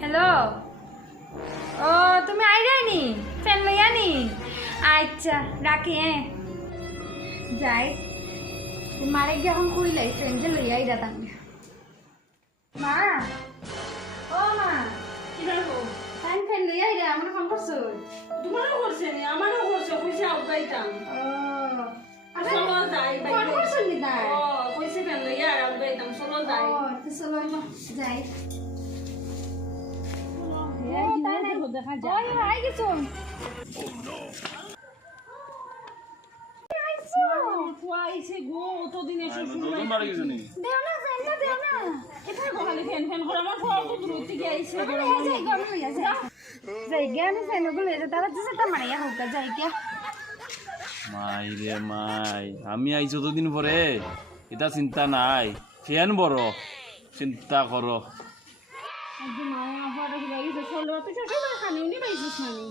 hello ও তুমি আইরাইনি fan লইয়ানি আচ্ছা রাখি যাই মারে গিয়ে এখন কইলাই ফ্যান যে লইয়া আইরা তাঙ্গে মা ও মা কি দেখো ফ্যান ফ্যান লইয়া আইরা আমার ফোন করছো তোমারও করছে নি আমারও করছে কইছে আউটাইতাম ও চলো যাই ফোন করছো নি তাই ও কইছে ফেন লইয়া আর আউটাইতাম চলো যাই ও তো চলো যাই তাই নাই দেখা যায় ওই আই গেছো খুয়াইছে গো অতদিনে নতুন বাড়ি গেছো নি দেও না ফ্যান না দেও না এটা খালি ফ্যান ফ্যান করে আমার খুয়া তো দূর থেকে আইছে যাই গরম লইয়া যাই গে আমি ফ্যান গুলো তারা দিছে তা মারিয়া হোক যাই গে মাই রে মাই আমি আইছো তো দিন পরে এটা চিন্তা নাই ফ্যান বড় চিন্তা করো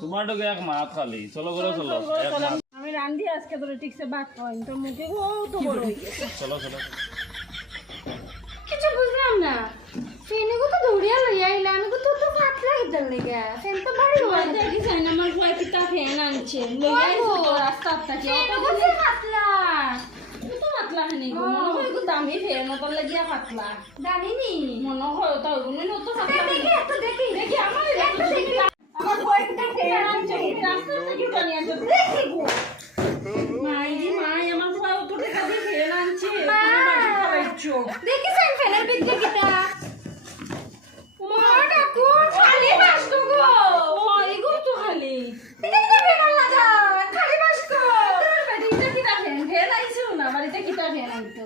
তোমার তো এক মাত খালি চলো করে চলো এক মাত আমি রান্ধি আজকে ধরে ঠিকছে বাদ পাইন তোর মুখে ও তো বড় হয়ে গেছে চলো চলো কিছু বুঝলাম না ফ্যান গুলো দৌড়িয়া লইয়া আইলা আমি তো তো পাতলা হিদার লাগা ফ্যান তো বাড়ি হওয়া দেখি যাই না আমার খুয়া কিটা ফ্যান আনছে লইয়া আইছে তো রাস্তা থেকে অত কত পাতলা তো পাতলা হানি গো মনে হয় একটু দামি ফ্যান মতো লাগিয়া পাতলা জানিনি মনে হয় তো ওগুলো তো পাতলা দেখি একটু দেখি দেখি আমার একটু দেখি আমার কয়েকটা ফ্যান আনছে রাস্তা থেকে জানি আনছে দেখি গো মাই রে মাই আমার খুয়া তো টাকা দিয়ে ফ্যান আনছে বাড়ি ফলাইছো দেখি সেন ফ্যানের বিদ্যে কিটা মা কাকু খালি বাসতো গো ও এগো তো খালি এটা কি ফ্যান লাগা খালি বাসতো বাড়িতে কিটা ফ্যান ফ্যান আইছো না বাড়িতে কিটা ফ্যান আনতো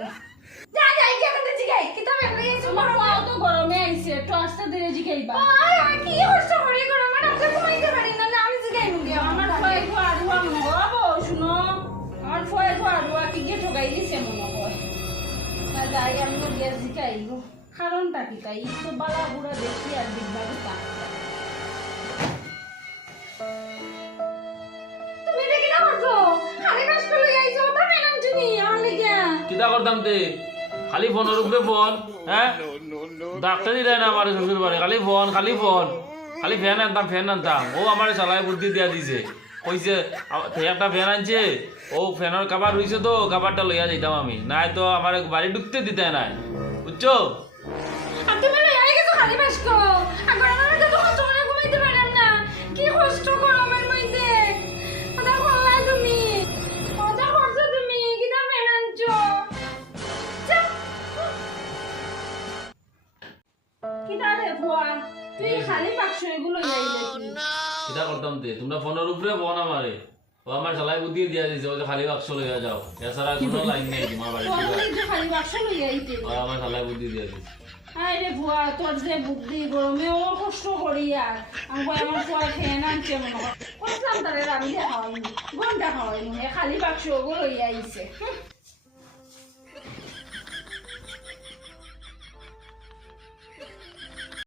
যা যাই কি আমাদের জিগাই কিটা ফ্যান লইয়াছো তোমার খুয়া তো গরমে আইছে একটু আস্তে ধীরে জিগাইবা আয় আর কি হচ্ছে হরি করে আমার আজকে ঘুমাইতে পারি না না আমি জিগাই মুগে আমার খুয়া একটু আরুয়া মহাবো শুনো আমার খুয়া একটু আরুয়া কি গে ঠগাই দিছে মনে হয় না যাই আমি গ্যাস জিগাইবো কারণটা কি তাই তো বালা বুড়া দেখি আর দিগবা দিতা তুমি দেখি না করছো খালি বাসতো লইয়াইছো ওটা ফ্যান আনছনি আমার লাগা কিতা করতাম তে খালি ফোনের উপরে ফোন হ্যাঁ ডাক্তারই দেয় না আমার শ্বশুর বাড়ি খালি ফোন খালি ফ্যান আনতাম ও আমার চালাই বুদ্ধি দিয়া দিছে কইছে একটা ফ্যান আনছে ও ফ্যানের কাবার রইছে তো কাবারটা লইয়া যাইতাম আমি নাই তো আমার বাড়ি ঢুকতে দিতে নাই বুঝছো আর তুমি লইয়া গেছো খালি বাসতো আর গরমের মধ্যে তো কষ্ট করে ঘুমাইতে পারলাম না কি কষ্ট গরমের মধ্যে ওটা করলাই তুমি ওটা করছো তুমি কিটা ফ্যান আনছো কি তারে খুয়া তুই খালি বাক্স এগুলো যাইলে কি কিতা করতাম তে তোমরা ফোনের উপরে ফোন আমারে ও আমার চালাই বুদ্ধি দিয়া দিছে ও যে খালি বাক্স লইয়া যাও এছাড়া কোনো লাইন নেই তোমার বাড়িতে তুই খালি বাক্স লইয়া আইতে ও আমার চালাই বুদ্ধি দিয়া দিছে আয় রে ভুয়া তোর যে বুদ্ধি গরমে ও কষ্ট করি আর আমার খুয়া ফ্যান আনছে মনে হয় কইলাম তারে রান্ধি খাওয়াইনি ঘন্টা খাওয়াইনি খালি বাক্স ওগুলো লইয়া আইছে